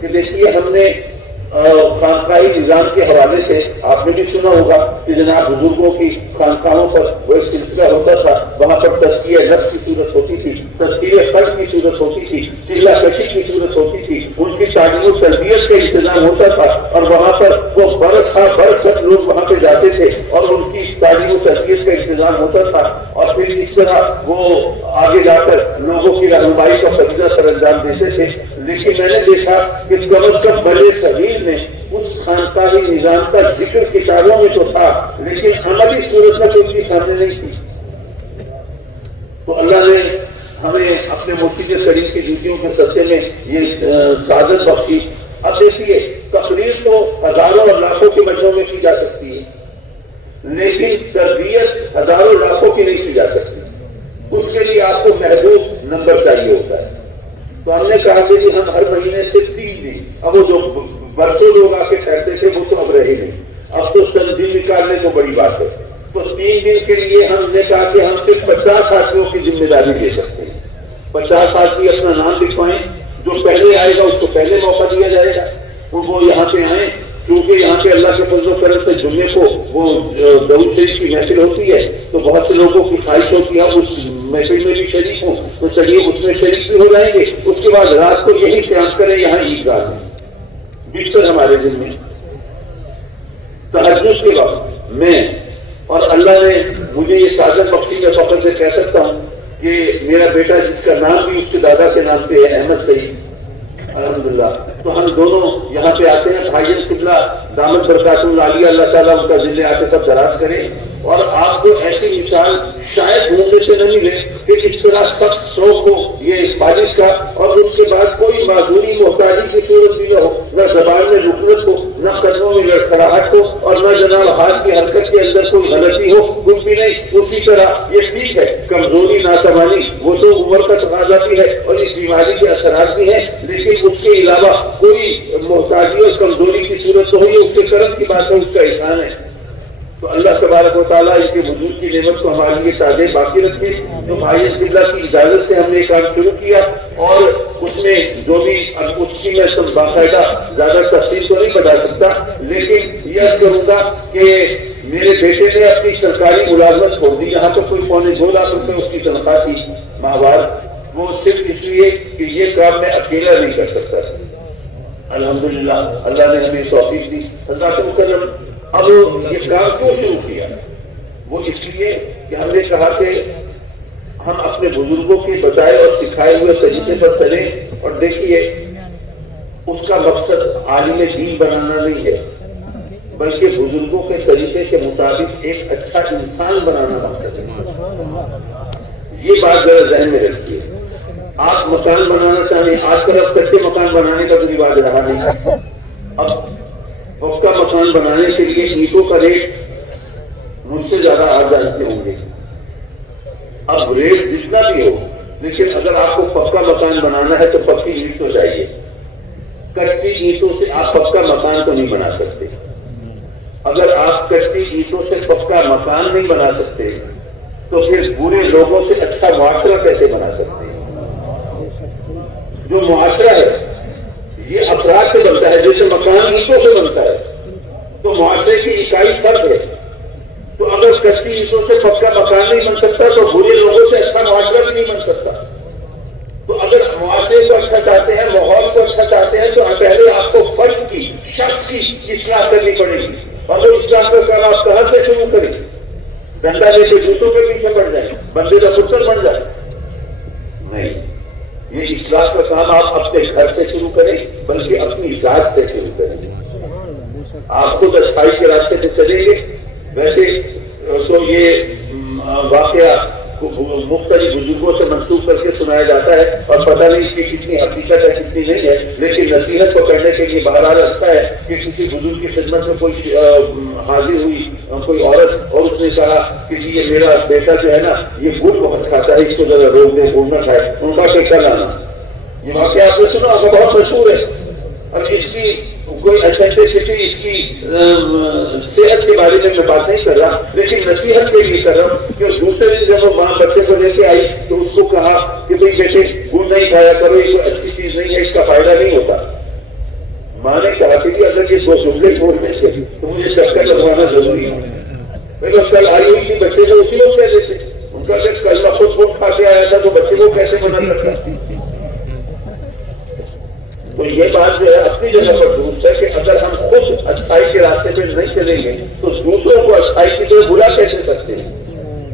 کہ دیکھیے ہم نے خانقاہی نظام کے حوالے سے آپ نے بھی سنا ہوگا کہ جناب بزرگوں کی خانقاہوں پر وہ ایک سلسلہ ہوتا تھا، وہاں پر تزکیہ نفس کی صورت ہوتی تھی، تزکیہ قلب کی صورت ہوتی تھی، چلہ کشی کی صورت ہوتی تھی، ان کی تعلیم و تربیت کا انتظام ہوتا تھا، اور وہاں پر وہ برس تک لوگ وہاں پہ جاتے تھے اور ان کی تعلیم و تربیت کا انتظام ہوتا تھا، اور پھر اس طرح وہ آگے جا کر لوگوں کی رہنمائی کا فریضہ سر انجام دیتے تھے۔ لیکن میں نے دیکھا کہ کم از کم بڑے صغیر میں اس خانقاہی نظام کا ذکر کتابوں میں تو تھا، لیکن عملی صورت میں کوئی چیز سامنے نہیں تھی۔ تو اللہ نے ہمیں اپنے مرشد کریم کی ڈیوٹیوں کے سلسلے میں یہ سعادت بخشی۔ اب دیکھیے تقریر تو ہزاروں اور لاکھوں کے مجموعوں میں کی جا سکتی ہے، لیکن تربیت ہزاروں لاکھوں کی نہیں کی جا سکتی، اس کے لیے آپ کو محدود نمبر چاہیے ہوتا ہے۔ تو ہم نے کہا کہ جی ہم ہر مہینے سے 3 دن، اب وہ جو برسوں لوگ آ کے ٹھہرتے تھے وہ تو اب رہے نہیں، اب تو چند دن نکالنے کو بڑی بات ہے، تو 3 دن کے لیے ہم نے کہا کہ ہم صرف 50 آدمیوں کی ذمہ داری لے سکتے ہیں۔ 50 آدمی اپنا نام لکھوائیں، جو پہلے آئے گا اس کو پہلے موقع دیا جائے گا، وہ یہاں پہ آئیں، کیونکہ یہاں پہ اللہ کے فضل و کرم سے جمعے کو وہ درود شریف کی محفل ہوتی ہے، تو بہت سے لوگوں کی خواہش ہوتی ہے اس محفل میں بھی شریک ہوں، تو چلیے اس میں شریک بھی ہو جائیں گے، اس کے بعد رات کو یہی قیام کریں یہاں عیدگاہ میں، بستر ہمارے دن میں تہجد کے وقت میں۔ اور اللہ نے مجھے یہ سعادت بخشی، میں فخر سے کہہ سکتا ہوں کہ میرا بیٹا جس کا نام بھی اس کے دادا کے نام سے ہے، احمد سعید، الحمدللہ، تو ہم دونوں یہاں پہ آتے ہیں، بھائی قبلہ دامت برکاتہ العالیہ، اللہ تعالیٰ ان کا ذل آتے سب دراز کرے، اور آپ کو ایسی مثال شاید ڈھونڈنے سے نہ ملے کہ اس طرح سخت شوق ہو یہ بارش کا، اور اس کے بعد کوئی معذوری محتاجی کی صورت بھی نہ ہو، نہ زبان میں رکنت ہو، نہ قدموں میں لڑکھڑاہٹ ہو، اور نہ جناب ہاتھ کی حرکت کے اندر کوئی غلطی ہو، کچھ بھی نہیں۔ اسی طرح یہ ٹھیک ہے کمزوری ناتوانی وہ تو عمر کا تقاضا بھی ہے اور اس بیماری کے اثرات بھی ہیں، لیکن اس کے علاوہ کوئی محتاجی اور کمزوری کی صورت تو ہوئی، اس کے کرم کی بات ہے، اس کا احسان ہے۔ تو اللہ تبارک و تعالیٰ اس کے وجود کی نعمت کو ہمارے لیے تازہ باقی رکھے۔ تو بھائی قبلہ کی اجازت سے ہم نے کام شروع کیا، اور اس میں جو بھی اب اس کی میں سب باقاعدہ زیادہ تفصیل تو نہیں بتا سکتا، لیکن یہ کروں گا کہ میرے بیٹے نے اپنی سرکاری ملازمت چھوڑ دی، یہاں پر کوئی 2.25 لاکھ روپے اس کی تنخواہ تھی ماہوار، وہ صرف اس لیے کہ یہ کام میں اکیلا نہیں کر سکتا تھا۔ الحمدللہ اللہ نے ہمیں توفیق دی۔ حضرات مکرم، اب یہ کام کیوں شروع کیا؟ وہ اس لیے کہ ہم نے کہا کہ ہم اپنے بزرگوں کے بتائے اور سکھائے ہوئے طریقے پر چلیں، اور دیکھیے اس کا مقصد عالم دین بنانا نہیں ہے، بلکہ بزرگوں کے طریقے کے مطابق ایک اچھا انسان بنانا مقصد ہے۔ یہ بات ذرا ذہن میں رکھیے۔ آپ مکان بنانا چاہیں، آج کل اب کچے مکان بنانے کا تو رواج رہا نہیں، اب پختہ مکان بنانے کے لیے اینٹوں کا ریٹ مجھ سے زیادہ آپ جانتے ہوں گے، اب ریٹ جتنا بھی ہو، لیکن اگر آپ کو پکا مکان بنانا ہے تو پکی اینٹ تو چاہیے، کچی اینٹوں سے آپ پکا مکان تو نہیں بنا سکتے۔ اگر آپ کچی اینٹوں سے پکا مکان نہیں بنا سکتے تو پھر برے لوگوں سے اچھا معاشرہ کیسے بنا سکتے ہیں؟ جو معاشرہ ہے یہ افراد سے بنتا ہے، جیسے مکان اینٹوں سے بنتا ہے، تو معاشرے کی اکائی فرد ہے۔ تو اگر کچی اینٹوں سے پکا مکان نہیں بن سکتا تو برے لوگوں سے اچھا معاشرہ بھی نہیں بن سکتا۔ تو اگر معاشرے کو اچھا چاہتے ہیں، ماحول کو اچھا چاہتے ہیں، تو پہلے آپ کو فرد کی، شخص کی اصلاح کرنی پڑے گی، اور وہ اصلاح کا کام آپ کہاں سے شروع کریں؟ ڈنڈا لے کے جوتوں کے پیچھے پڑ جائیں، بندے کا پتر بن جائے؟ نہیں، یہ اصلاح کا کام آپ اپنے گھر سے شروع کریں، بلکہ اپنی ذات سے شروع کریں۔ آپ خود اچھائی کے راستے سے چلیں گے۔ ویسے تو یہ واقعہ مختلف بزرگوں سے منسوخ کر کے سنایا جاتا ہے، اور پتہ نہیں اس کی کتنی حقیقت ہے کتنی نہیں ہے، لیکن نصیحت کو کرنے کے لیے بہرحال اچھا ہے کہ کسی بزرگ کی خدمت میں کوئی حاضر ہوئی کوئی عورت، اور اس نے کہا کہ جی یہ میرا بیٹا جو ہے نا یہ گڑ بہت کھاتا ہے، اس کو ذرا روک دے، گڑ نہ کھائے۔ ان کا کہ کل آنا، یہ واقعہ آپ نے سنا ہوگا، بہت مشہور ہے، اور اس کی کوئی اتھینٹسٹی، اس کی صحت کے بارے میں بات نہیں کر رہا، لیکن نصیحت کے لیے کر رہا ہوں کہ دوسرے دن جب وہ ماں بچے کو لے کے آئی تو اس کو کہا کہ بھائی بیٹے گڑ نہیں کھایا کرو، یہ کوئی اچھی چیز نہیں ہے، اس کا فائدہ نہیں ہوتا۔ ماں نے کہا کہ اگر یہ 2 جملے بولنے سے تو مجھے چکر لگوانا ضروری ہے. میں بس کل آئی ہوئی تھی بچے کو اسی لوگ کہہ دیتے ان کا کہ کل میں خود کھا کے آیا تھا تو بچے کو کیسے منع کرتا. تو یہ بات جو ہے اپنی جگہ پر درست ہے کہ اگر ہم خود اچھائی کے راستے پہ نہیں چلیں گے تو دوسروں کو اچھائی کی طرف بلا کیسے سکتے ہیں.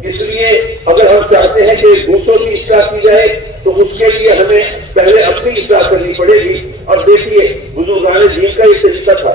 اس لیے اگر ہم چاہتے ہیں کہ دوسروں کی اصلاح کی جائے تو اس کے لیے ہمیں پہلے اپنی اصلاح کرنی پڑے گی. اور دیکھیے بزرگان دین کا یہ طریقہ تھا